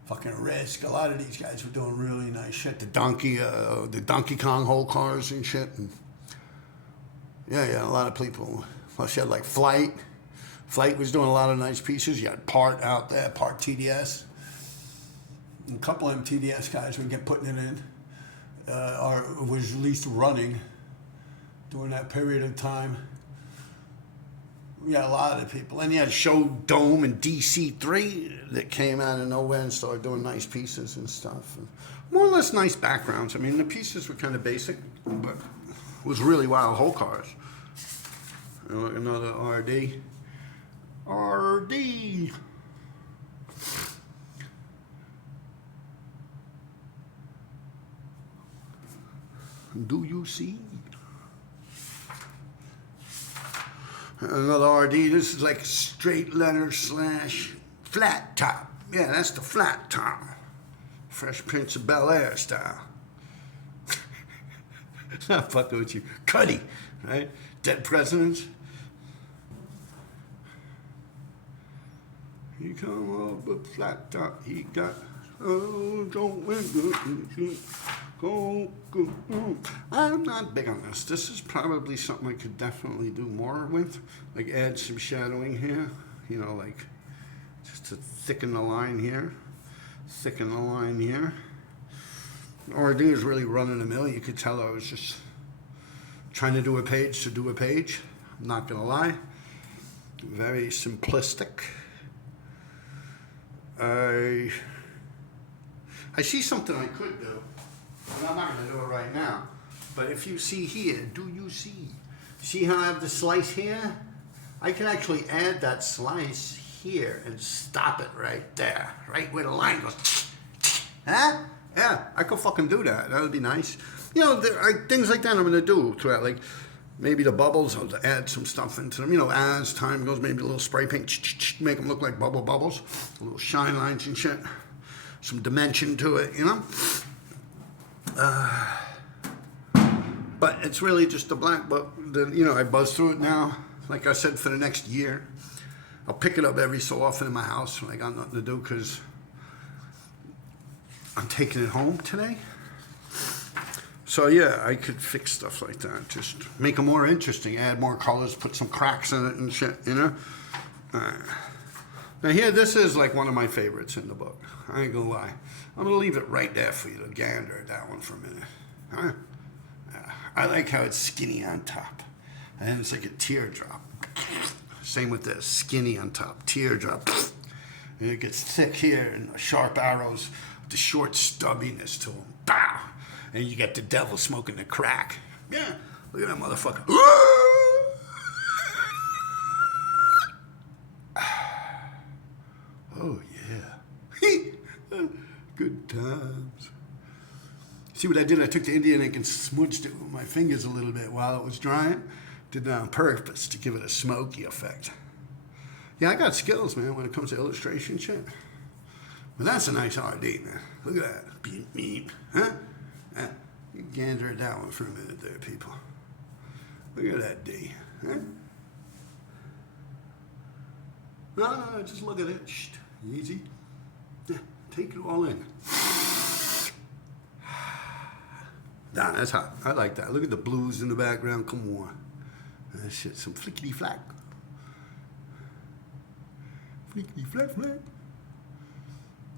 Fucking Risk. A lot of these guys were doing really nice shit. The Donkey Kong whole cars and shit. And yeah, a lot of people. Plus you had like Flight. Flight was doing a lot of nice pieces. You had Part out there, Part TDS. And a couple of them TDS guys would get putting it in. Or was at least running during that period of time. Yeah, a lot of people. And you had Show Dome and DC3 that came out of nowhere and started doing nice pieces and stuff. And more or less nice backgrounds. I mean, the pieces were kind of basic, but it was really wild whole cars. Another RD. RD. Do you see? Another RD. This is like a straight letter / flat top. Yeah, that's the flat top. Fresh Prince of Bel-Air style. Not fucking with you. Cuddy, right? Dead presidents. He come up with flat top. He got. Oh, don't win. Go. I'm not big on this. This is probably something I could definitely do more with. Like add some shadowing here. Like just to thicken the line here. RD is really running the mill. You could tell I was just trying to do a page to do a page. I'm not going to lie. Very simplistic. I see something I could do. And I'm not going to do it right now. But if you see here, do you see? See how I have the slice here? I can actually add that slice here and stop it right there. Right where the line goes. Huh? Yeah, I could fucking do that. That would be nice. There are things like that I'm going to do throughout. Like maybe the bubbles, I'll add some stuff into them. As time goes, maybe a little spray paint, make them look like bubbles. Little shine lines and shit. Some dimension to it, But it's really just the black book. I buzz through it now. Like I said, for the next year. I'll pick it up every so often in my house when I got nothing to do because I'm taking it home today. So yeah, I could fix stuff like that. Just make them more interesting. Add more colors, put some cracks in it and shit, Now here, this is like one of my favorites in the book. I ain't gonna lie. I'm gonna leave it right there for you to gander at that one for a minute. Huh? I like how it's skinny on top. And it's like a teardrop. Same with this, skinny on top, teardrop. And it gets thick here and the sharp arrows, the short stubbiness to them. Bow! And you get the devil smoking the crack. Yeah, look at that motherfucker. Oh, yeah. Good times. See what I did? I took the Indian ink and smudged it with my fingers a little bit while it was drying. Did that on purpose to give it a smoky effect. Yeah, I got skills, man, when it comes to illustration shit. But that's a nice RD, man. Look at that. Beep, beep. Huh? You gander at that one for a minute there, people. Look at that D. Huh? No, just look at it. Shh. Easy. Yeah, take it all in. Nah, that's hot. I like that. Look at the blues in the background. Come on. That shit, some flickety flack. Flickety flack flack.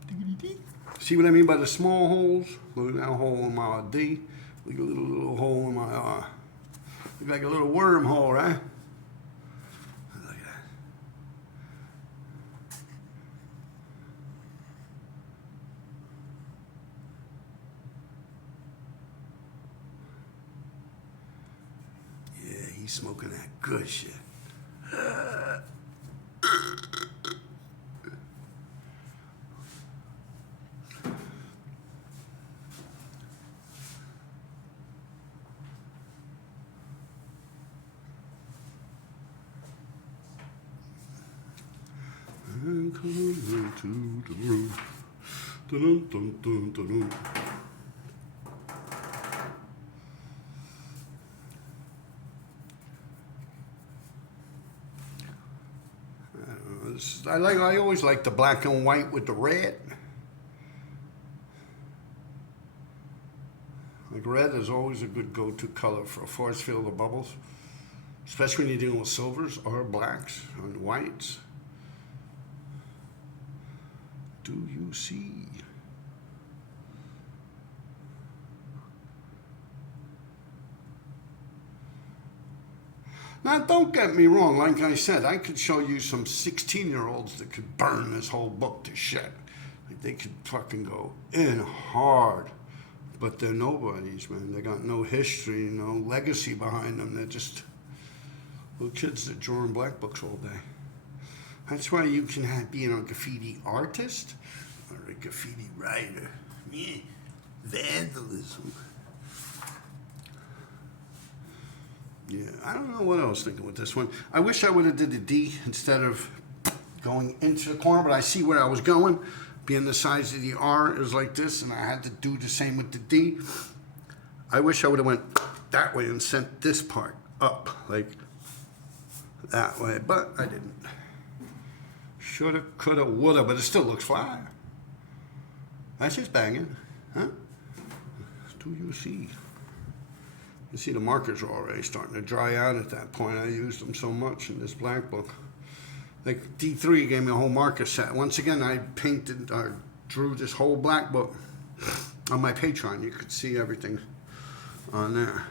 Diggity. See what I mean by the small holes? Look at that hole in my D. Look at a little hole in my look like a little wormhole, right? Look at that. he's smoking that good shit. I'm coming to the room. Dun, dun, dun, dun, dun. I always like the black and white with the red. Like red is always a good go-to color for a force field of bubbles, especially when you're dealing with silvers or blacks and whites. Do you see? Now, don't get me wrong. Like I said, I could show you some 16-year-olds that could burn this whole book to shit. Like they could fucking go in hard. But they're nobodies, man. They got no history, no legacy behind them. They're just little kids that draw in black books all day. That's why you can be a graffiti artist or a graffiti writer. Yeah. Vandalism. Yeah, I don't know what I was thinking with this one. I wish I would have did the D instead of going into the corner, but I see where I was going. Being the size of the R is like this, and I had to do the same with the D. I wish I would have went that way and sent this part up, like that way, but I didn't. Shoulda, coulda, woulda, but it still looks fly. That's just banging, huh? Do you see? You see the markers are already starting to dry out at that point. I used them so much in this black book. Like D3 gave me a whole marker set. Once again, I painted or drew this whole black book on my Patreon. You could see everything on there.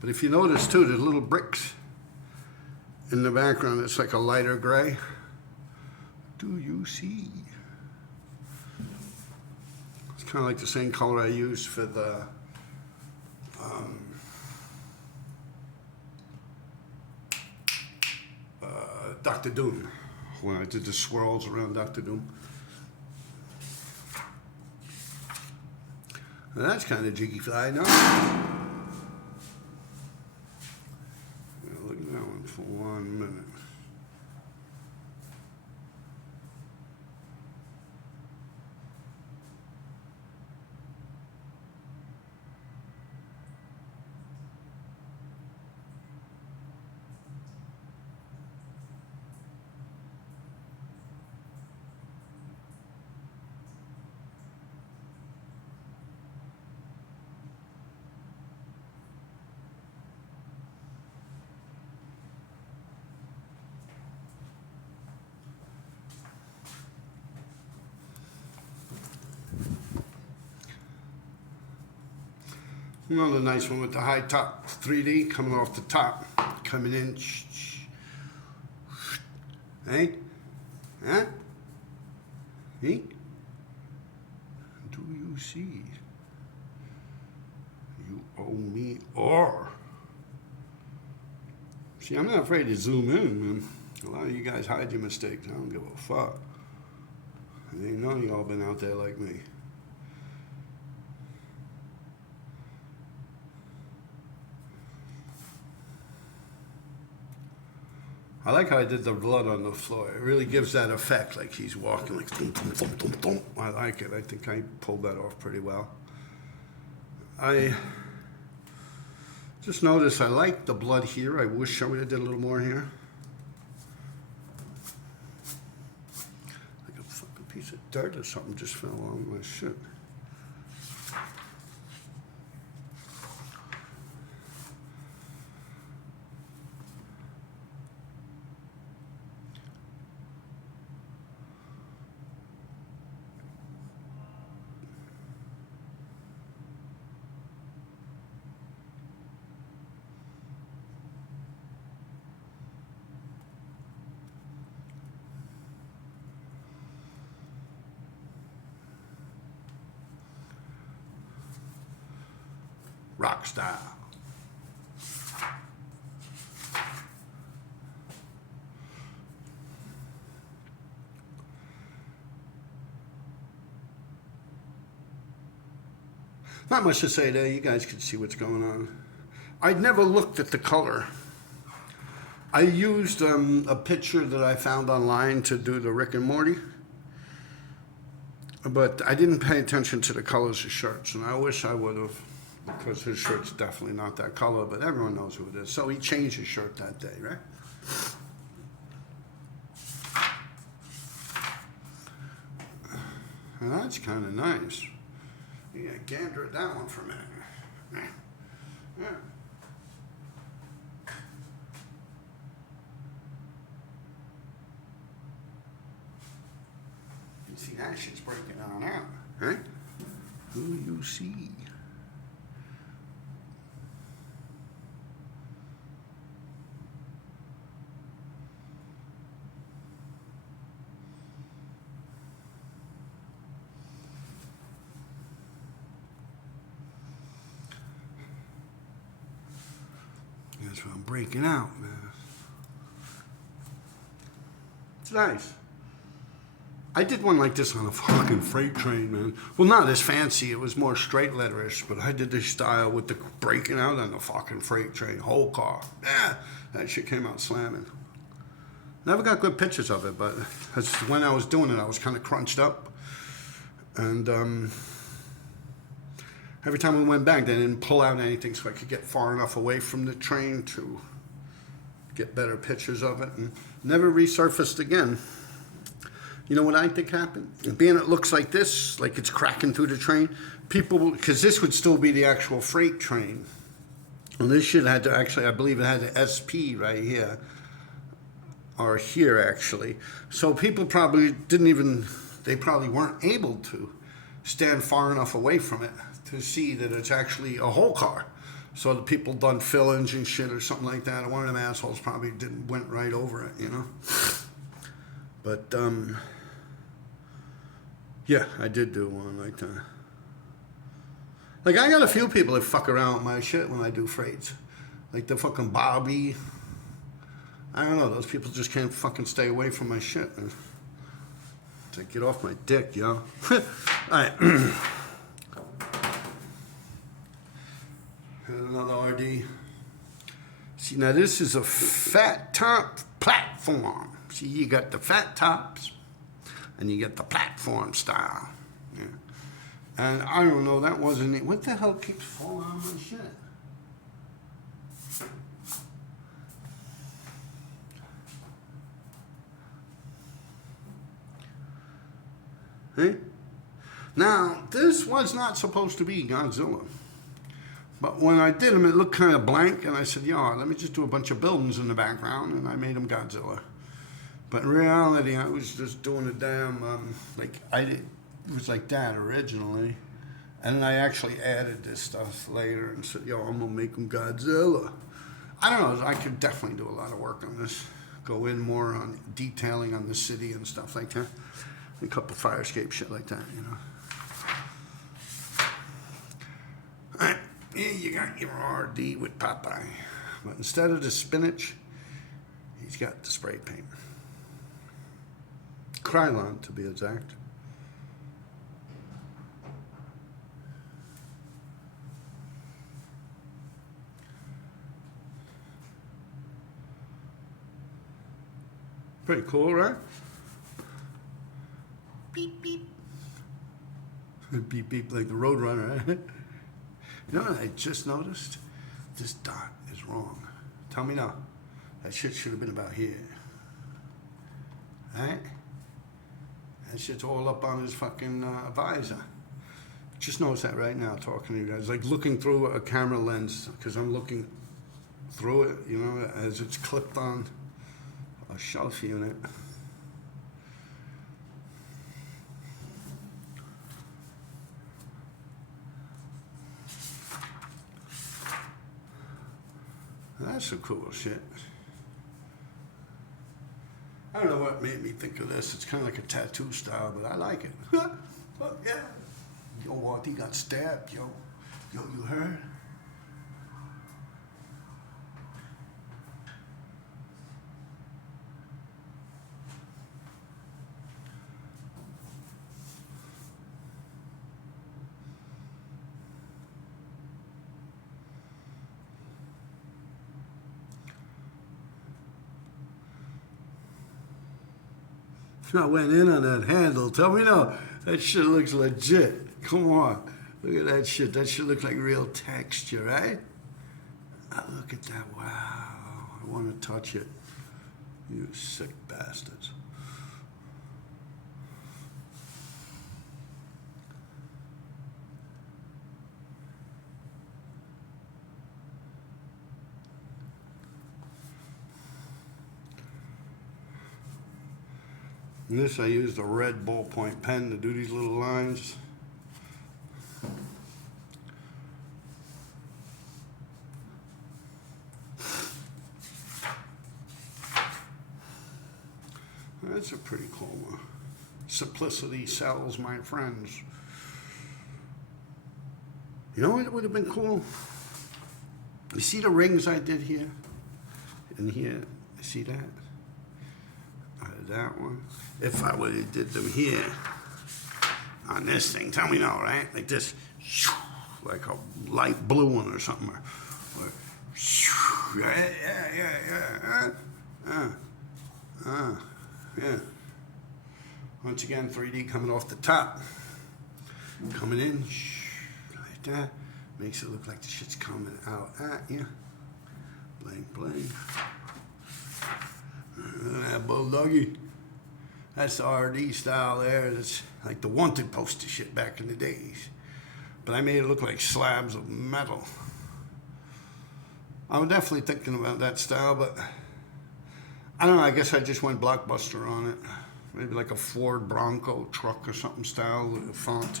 But if you notice too, there's little bricks in the background. It's like a lighter gray. Do you see? It's kind of like the same color I used for the Dr. Doom, when I did the swirls around Dr. Doom. Now that's kind of jiggy fly, no? Look at that one for 1 minute. Another nice one with the high top 3D coming off the top, coming in. Hey? Huh? Hey? Do you see? You owe me or. See, I'm not afraid to zoom in, man. A lot of you guys hide your mistakes. I don't give a fuck. Ain't none of y'all been out there like me. I like how I did the blood on the floor. It really gives that effect, like he's walking like thump, thump, thump, thump, thump. I like it. I think I pulled that off pretty well. I just noticed I like the blood here. I wish I would have did a little more here. Like a fucking piece of dirt or something just fell on my shit. Rock style. Not much to say there. You guys can see what's going on. I'd never looked at the color. I used a picture that I found online to do the Rick and Morty, but I didn't pay attention to the colors of shirts, and I wish I would have, because his shirt's definitely not that color, but everyone knows who it is. So he changed his shirt that day, right? And that's kind of nice. You gotta gander at that one for a minute. Yeah. You see that shit's breaking on out, right? Who you see? That's what I'm breaking out, man. It's nice. I did one like this on a fucking freight train, man. Well, not as fancy. It was more straight letterish, but I did this style with the breaking out on the fucking freight train, whole car. Yeah, that shit came out slamming. Never got good pictures of it, but when I was doing it, I was kind of crunched up. And every time we went back, they didn't pull out anything so I could get far enough away from the train to get better pictures of it, and never resurfaced again. You know what I think happened? Being it looks like this, like it's cracking through the train, people, because this would still be the actual freight train. And this shit had to actually, I believe it had an SP right here, or here actually. So people probably they probably weren't able to stand far enough away from it to see that it's actually a whole car. So the people done fill-ins and shit or something like that, and one of them assholes probably went right over it, you know? But, yeah, I did do one like that. Like, I got a few people that fuck around with my shit when I do freights. Like the fucking Bobby. I don't know, those people just can't fucking stay away from my shit. It's like, get off my dick, yo. All right. Another RD. See, now this is a fat top platform. See, you got the fat tops, and you get the platform style. Yeah. And I don't know, that wasn't it. What the hell keeps falling on my shit? Hey? Now, this was not supposed to be Godzilla. But when I did them, it looked kind of blank, and I said, yo, let me just do a bunch of buildings in the background, and I made them Godzilla. But in reality, I was just doing a damn, it was like that originally. And then I actually added this stuff later and said, yo, I'm going to make them Godzilla. I don't know, I could definitely do a lot of work on this. Go in more on detailing on the city and stuff like that. A couple fire escape shit like that, you know. All right, here you got your RD with Popeye. But instead of the spinach, he's got the spray paint. Krylon, to be exact. Pretty cool, right? Beep, beep. Beep, beep, like the Roadrunner, right? You know what I just noticed? This dot is wrong. Tell me now. That shit should have been about here. Right? That shit's all up on his fucking visor. Just noticed that right now talking to you guys. Like looking through a camera lens, because I'm looking through it, you know, as it's clipped on a shelf unit. That's some cool shit. I don't know what made me think of this. It's kind of like a tattoo style, but I like it. But yeah. Yo, what? He got stabbed, yo. Yo, you heard? I went in on that handle. Tell me no. That shit looks legit. Come on. Look at that shit. That shit looks like real texture, right? Oh, look at that. Wow. I want to touch it. You sick bastards. And this, I used a red ballpoint pen to do these little lines. That's a pretty cool one. Simplicity sells, my friends. You know what would have been cool? You see the rings I did here? And here, you see that? That one. If I would have did them here on this thing, tell me no, right? Like this, like a light blue one or something. Or yeah. Once again, 3D coming off the top, coming in like that, makes it look like the shit's coming out at you. Bling, bling. That bulldoggy. That's the RD style there. That's like the wanted poster shit back in the days. But I made it look like slabs of metal. I was definitely thinking about that style, but I don't know. I guess I just went blockbuster on it. Maybe like a Ford Bronco truck or something style with a font.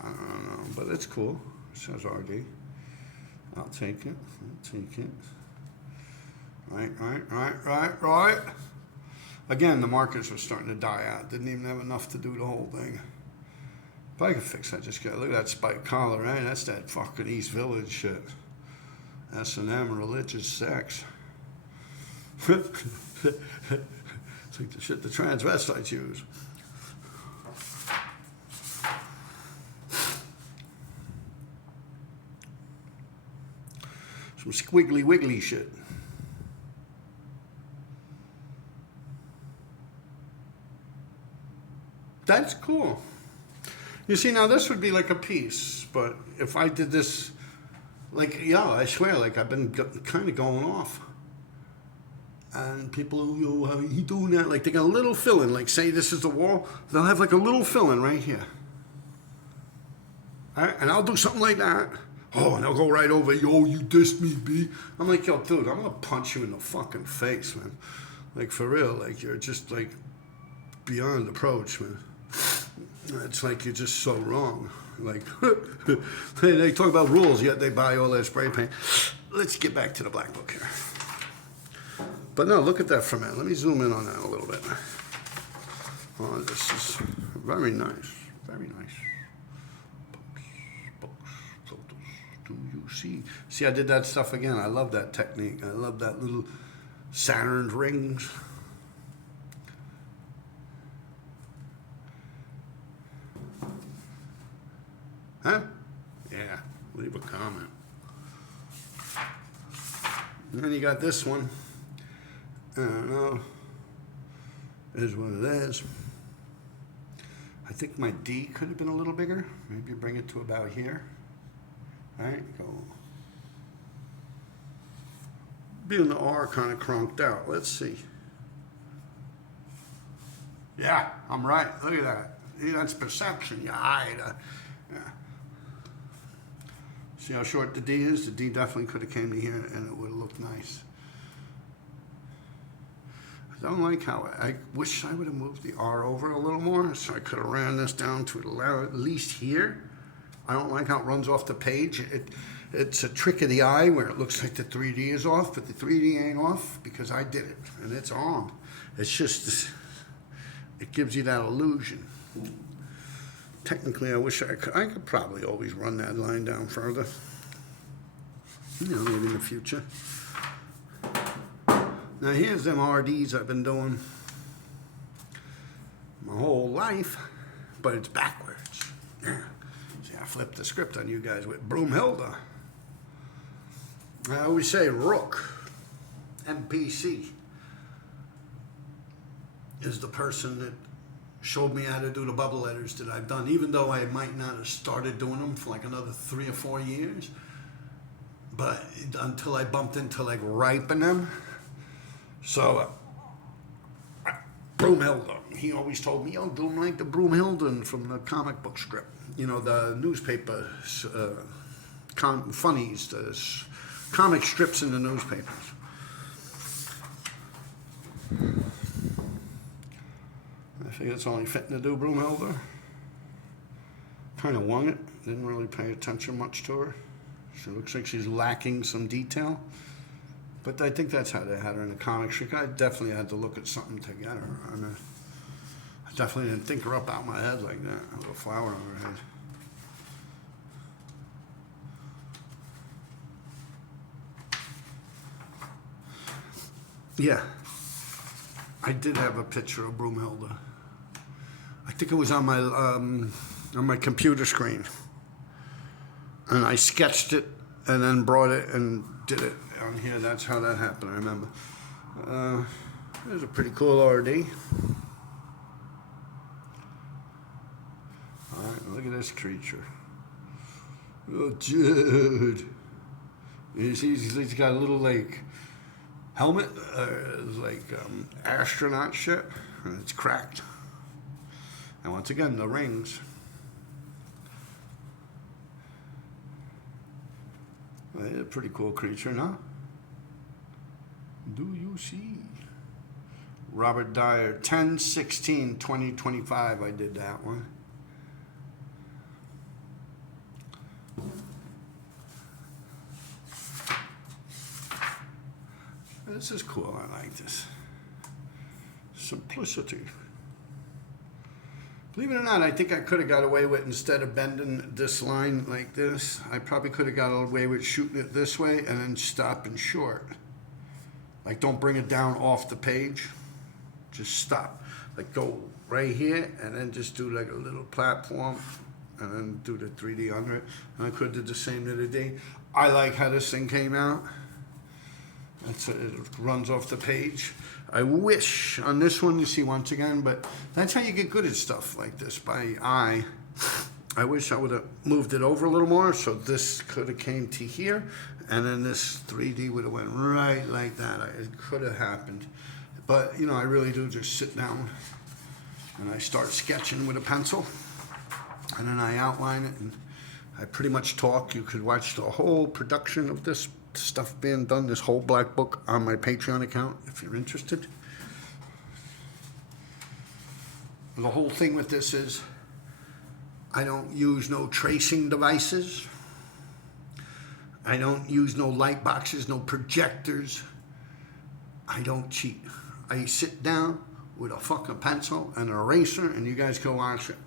I don't know, but it's cool. It says RD. I'll take it. I'll take it. Right. Again, the markers were starting to die out. Didn't even have enough to do the whole thing. If I can fix that, just got look at that spike collar, right? That's that fucking East Village shit. S&M, religious sex. It's like the shit the transvestites use. Some squiggly wiggly shit. That's cool. You see, now this would be like a piece, but if I did this, like, yeah, I swear, like I've been kind of going off. And people who, how you doing that? Like they got a little fill-in, like say this is the wall, they'll have like a little fill-in right here. All right? And I'll do something like that. Oh, and they'll go right over, yo, you dissed me, B. I'm like, yo, dude, I'm gonna punch you in the fucking face, man. Like for real, like you're just like beyond approach, man. It's like you're just so wrong. Like, they talk about rules, yet they buy all their spray paint. Let's get back to the black book here. But no, look at that for a minute. Let me zoom in on that a little bit. Oh, this is very nice. Very nice. Books, photos. Do you see? See, I did that stuff again. I love that technique. I love that little Saturn rings. Huh? Yeah, leave a comment. And then you got this one. I don't know. It is what it is. I think my D could have been a little bigger. Maybe bring it to about here. All right, go. Being the R kind of crunked out. Let's see. Yeah, I'm right. Look at that. See, that's perception. Yeah. See how short the D is? The D definitely could have came to here and it would have looked nice. I don't like how, I wish I would have moved the R over a little more so I could have ran this down to allow at least here. I don't like how it runs off the page. It's a trick of the eye where it looks like the 3D is off, but the 3D ain't off because I did it and it's on. It's just, it gives you that illusion. Technically, I wish I could probably always run that line down further. You know, maybe in the future. Now here's them RDs I've been doing my whole life, but it's backwards. Yeah. See, I flipped the script on you guys with Broomhilda. I always say Rook, MPC. is the person that showed me how to do the bubble letters that I've done, even though I might not have started doing them for like another 3 or 4 years. But until I bumped into like ripen them. So, Broomhilda, he always told me, "Yo, do them like the Broomhilda from the comic book strip. You know, the newspaper funnies, the comic strips in the newspapers." I figure it's only fitting to do Broomhilda. Kind of won it. Didn't really pay attention much to her. She looks like she's lacking some detail. But I think that's how they had her in the comic strip. I definitely had to look at something to get her. I definitely didn't think her up out my head like that. A little flower on her head. Yeah. I did have a picture of Broomhilda. I think it was on my computer screen. And I sketched it and then brought it and did it on here. That's how that happened, I remember. It was a pretty cool RD. Alright, look at this creature. Oh, dude. He's got a little, like, helmet, like astronaut shit, and it's cracked. And once again, the rings. Well, it's a pretty cool creature, no? Do you see? Robert Dyer, 10/16/2025. I did that one. This is cool. I like this. Simplicity. Believe it or not, I think I could have got away with, instead of bending this line like this, I probably could have got away with shooting it this way and then stopping short. Like, don't bring it down off the page. Just stop. Like, go right here and then just do like a little platform and then do the 3D under it. And I could have did the same the other day. I like how this thing came out. It runs off the page. I wish on this one, you see once again, but that's how you get good at stuff like this, by eye. I wish I would have moved it over a little more, so this could have came to here, and then this 3D would have went right like that. It could have happened. But, you know, I really do just sit down and I start sketching with a pencil, and then I outline it, and I pretty much talk. You could watch the whole production of this stuff being done, this whole black book, on my Patreon account if you're interested. And the whole thing with this is I don't use no tracing devices. I don't use no light boxes, no projectors. I don't cheat. I sit down with a fucking pencil and an eraser, and you guys go watch it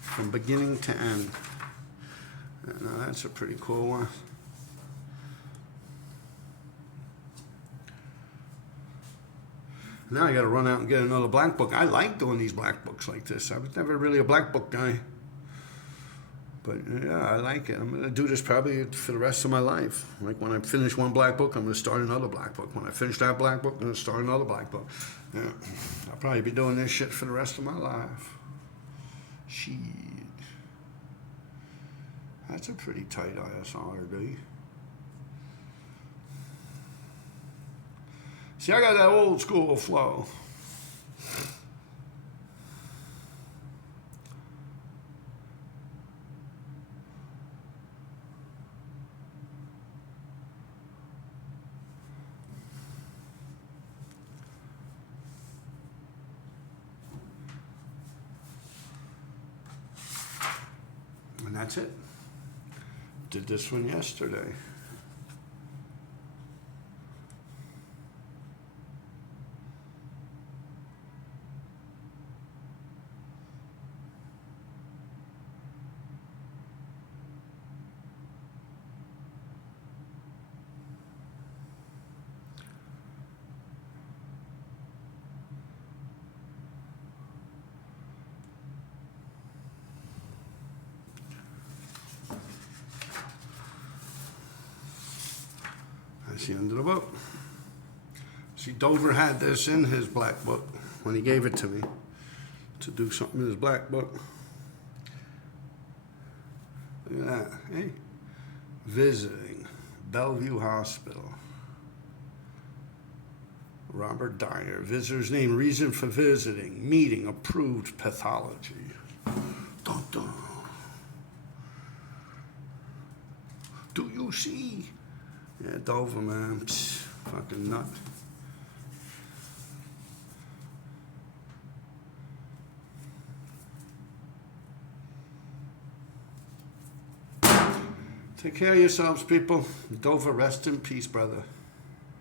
from beginning to end. Now that's a pretty cool one. Now I got to run out and get another black book. I like doing these black books like this. I was never really a black book guy. But yeah, I like it. I'm going to do this probably for the rest of my life. Like, when I finish one black book, I'm going to start another black book. When I finish that black book, I'm going to start another black book. Yeah. I'll probably be doing this shit for the rest of my life. Shit. That's a pretty tight ISRD. See, I got that old school flow. And that's it. Did this one yesterday. That's the end of the book. See, Dover had this in his black book when he gave it to me to do something in his black book. Look at that, hey? Visiting Bellevue Hospital. Robert Dyer, visitor's name, reason for visiting, meeting, approved pathology. Dun, dun. Do you see? Yeah, Dover, man. Psh, fucking nut. Take care of yourselves, people. Dover, rest in peace, brother.